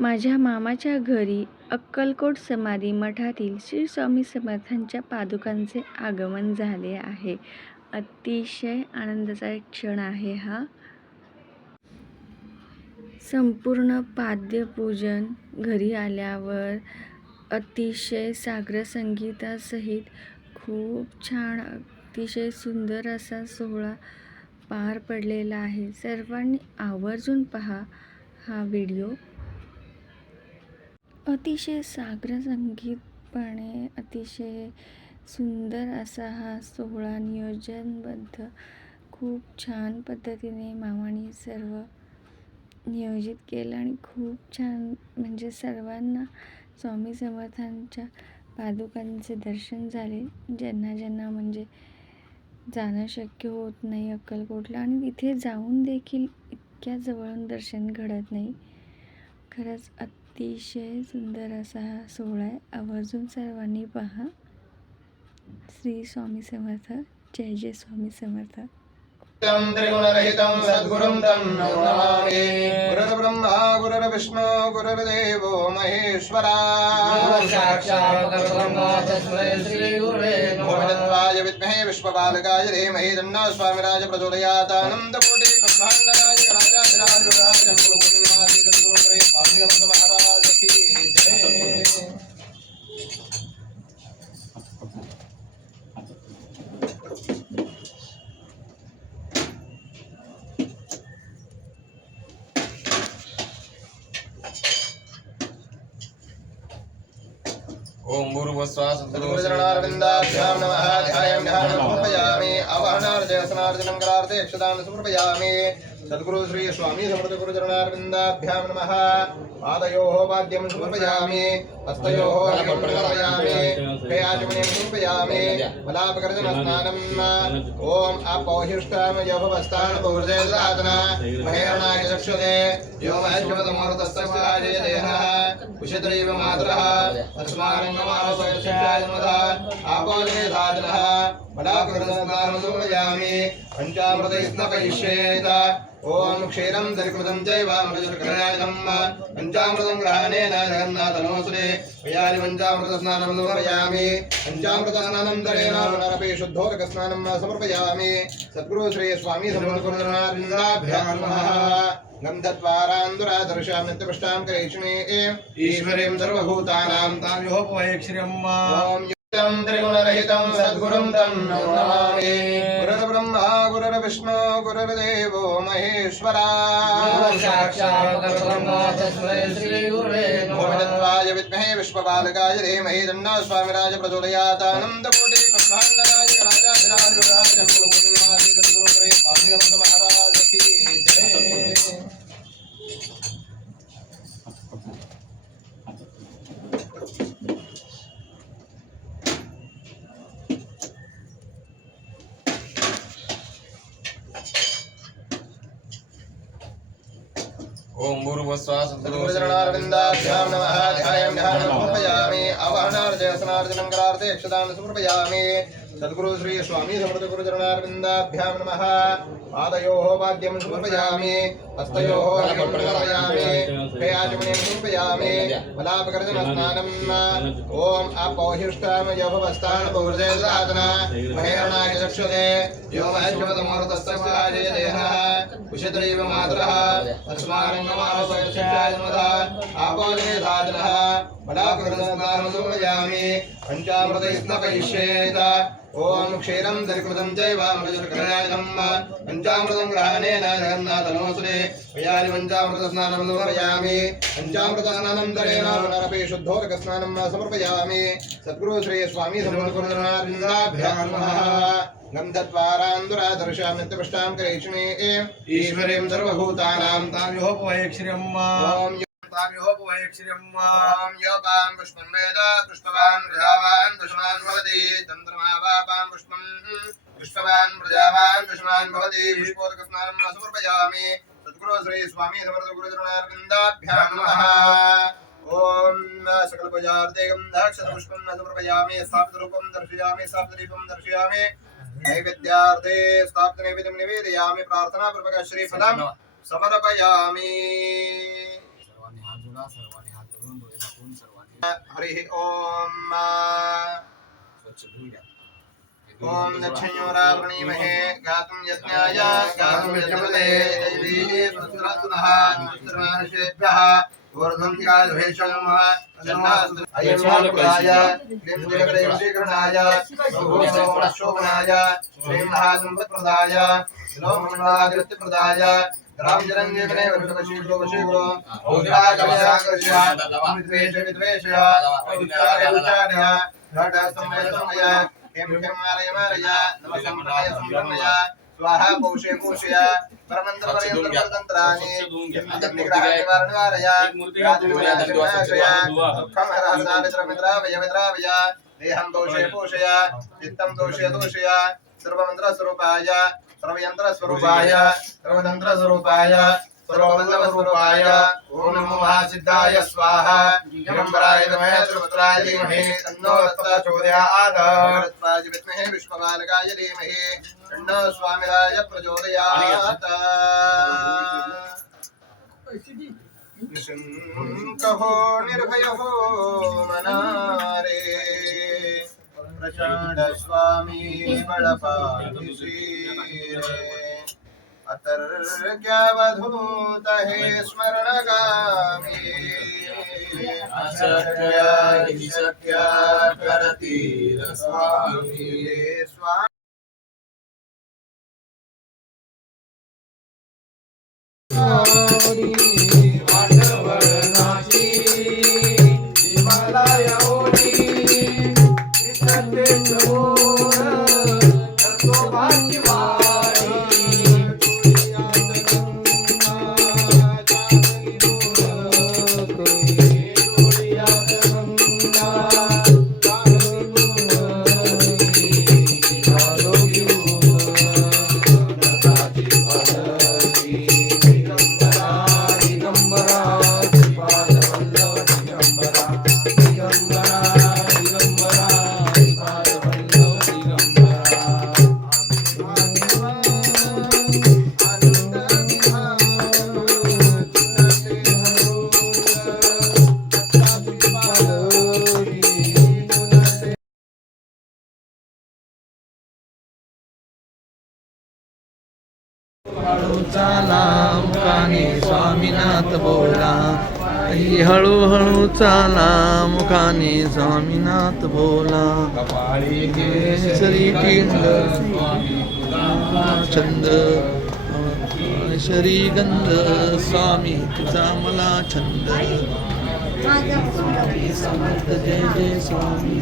माझ्या मामाच्या घरी अक्कलकोट समाधी मठातील श्री स्वामी समर्थांच्या पादुकांचे आगमन झाले आहे. अतिशय आनंदाचा एक क्षण आहे हा. संपूर्ण पाद्यपूजन घरी आल्यावर अतिशय सागर संगीतासहित खूप छान अतिशय सुंदर असा सोहळा पार पडलेला आहे. सर्वांनी आवर्जून पहा हा व्हिडिओ. अतिशय साग्र संगीतपणे अतिशय सुंदर असा हा सोहळा नियोजनबद्ध खूप छान पद्धतीने मामाने सर्व नियोजित केलं आणि खूप छान म्हणजे सर्वांना स्वामी समर्थांच्या पादुकांचे दर्शन झाले ज्यांना ज्यांना म्हणजे जाणं शक्य होत नाही अक्कलकोटला आणि तिथे जाऊन देखील इतक्या जवळून दर्शन घडत नाही. खरंच अतिशय सुंदर असा हा सोहळा आहे. आवर्जून सर्वांनी पहा. श्री स्वामी समर्थ. जय जय स्वामी समर्थ. त्रिगुणरहितं सद्गुरुं तं नमामि गुरुर्ब्रह्मा गुरुर्विष्णु गुरुर्देवो महेश्वरा. श्रीगुरुवे विद्महे विश्वपालकाय धीमहि तन्नः स्वामिराज प्रचोदयात् ओम भूर्भुवस्वः सद्गुरुचरणारविन्दाभ्यां नमः। ध्यायं ध्यानं समर्पयामि आवाहनार्जयसनार्जनं करार्थे यक्षदानं समर्पयामि। సద్గురు శ్రీ స్వామి సమృత గురు చరణారవిందాభ్యాం నమ. పాదయో వాద్యం సమర్పయామి హస్తయో అర్ఘ్యం సమర్పయామి పేయాచమనీయం సమర్పయామి బలాపకర్జన స్నానం. ఓం అపౌహిష్టామ యోపవస్థాన పౌరుజే సాధన మహేరణాయ చక్షుదే. యోమహజ్వతమోరతస్తస్యాజయదేన ఉషితరీవ మాతరః తస్మారంగమానసోయస్యాయ మదః ఆపోజనే సాధనః फलापकर्जनस्नानं पञ्चामृतैस्नपयिष्येत ॐ क्षीरं दरिकृतं चैवामृतशर्करायणं पञ्चामृतं ग्रहणेन जगन्नाथनमोऽसुरे वयानि पञ्चामृतस्नानं समर्पयामि पञ्चामृतस्नानं दरेण पुनरपि शुद्धोदकस्नानं समर्पयामि सद्गुरु श्री स्वामी समर्पणाभ्यां नमः गन्धद्वारान्दुरादर्शां नित्यपुष्टां करेष्णे ईश्वरीं सर्वभूतानां ताम्योपवैक्ष्र्यम् ॐ युक्तं त्रिगुणरहितं सद्गुरुं तं नमामि ం త్రిగుణరహితం సద్గురుం తన్నమామి గురుర్బ్రహ్మ గురుర్విష్ణు గురుర్దేవో మహేశ్వరా. సాక్షాత్కాయ విద్మహే విశ్వపాలకాయ ధీమహి దన్నా స్వామిరాజ ప్రచోదయాత్ అనంతకోటి బ్రహ్మాండరాజ రాజాధిరాజ రాజ గురు గోవిందాది గురు జయ ओम भूर्भुवस्वः सद्गुरुचरणारविन्दाभ्यां नमः ध्यायं ध्यानं समर्पयामि आवाहनार्जयसनार्जनं करार्थे यक्षदानं समर्पयामि సద్గురు శ్రీ స్వామి సమృత గురు చరణారవిందాభ్యాం నమ. పాదయో వాద్యం సమర్పయామి హస్తయో సమర్పయామి పేయాచమణిం సమర్పయామి బలాపకరణ స్నానం. ఓం అపౌహిష్టామ యోపవస్థాన పౌరుదే సాధన. మహేరణాయ చక్షుదే యో వాజ్యవతమోరతస్తస్య రాజయ దేహ ఉషితరేవ మాతరః తస్మారంగమావసయ ఆపోదే సాధనః. బలాకృతయామి పంచామృతయుష్ణపయిష్యేత ఓం క్షీరం దరికృతం చైవామృతకరణాగం పంచామృతం గ్రహణేన జగన్నాథనోసురే వయాని పంచామృత స్నానం సమర్పయామి పంచామృత స్నానంతరేణాపి శుద్ధోదక స్నానం సమర్పయామి సద్గురు శ్రీ స్వామి సమర్పృందాభ్యాం గంధద్వారాందురాదర్శామిత్యపృష్టాం కరైక్షిణే ఈశ్వరీం సర్వభూతానాం తాం యోపవైక్షిర్యం ताम्योपवैक्ष्र्यम् ॐ योपां पुष्पं वेद पुष्पवान् प्रजावान् पुष्पान् भवति। तन्त्रमावापां पुष्पं पुष्पवान् प्रजावान् पुष्पान् भवति। पुष्पोदकस्नानं समर्पयामि। सद्गुरु श्री स्वामी समर्थ गुरुचरणारविन्दाभ्यां नमः। ॐ सकलपूजार्थेयं दाक्षरपुष्पं समर्पयामि। स्थापितरूपं दर्शयामि स्थापितदीपं दर्शयामि। नैवेद्यार्थे स्थापितनैवेद्यं निवेदयामि। प्रार्थनापूर्वक श्रीफलं समर्पयामि। सर्वांनी हात धरून डोळे झाकून सर्वांनी हरिः ॐ स्वच्छ धुवून घ्या ॐ दक्षिणयोरावृणीमहे गातुं यज्ञाय गातुं यज्ञपदे दैवी सुरसुरः सर्वमनुष्येभ्यः ऊर्ध्वं दिगाधुहेशम् अयमानुकुलाय क्लीं दिगदेवशीकरणाय बहुशोभनाय श्रीं महासम्पत्प्रदाय श्लोमण्डलादित्यप्रदाय रामजरञ्जीवने वृषभशीघ्रो वशीघ्रो औषधाकर्षया विद्वेष विद्वेषय उच्चार्य उच्चार्य घट संवय संवय किं किं मारय मारय नमः सम्प्रणय सम्प्रणय स्वाहा परमन्त्र पर्यन्त्र परतन्त्राणि निग्रह निवारण निवारय राजविनाशय दुःखं हर हसारित्र मित्रावय मित्रावय देहं दोषे पोषय। चित्तं दोषे दोषय। सर्वमन्त्र स्वरूपाय सर्वयन्त्र स्वरूपाय सर्वतन्त्र स्वरूपाय सर्ववल्लभ स्वरूपाय ओम नमो महासिद्धाय स्वाहा। दिगंबराय नमः सर्वत्राय धीमहि, तन्नो दत्तः चोदयात् तत्त्वाय विद्महे विश्वबालकाय धीमहि, तन्नो स्वामिराय प्रचोदयात्। निशङ्कहो निर्भयो मनारे। प्रचण्ड स्वामी बळपाधिशीरे अतर्क्यावधूत हे स्मरणगामी शक्य करती स्वामी स्वामी चाला मुखाने स्वामीनाथ बोला. हळूहळू चाला मुखाने स्वामीनाथ बोला. केसरी टिंग छंद शरी गंध स्वामी तुझा मला छंद. जय जय स्वामी.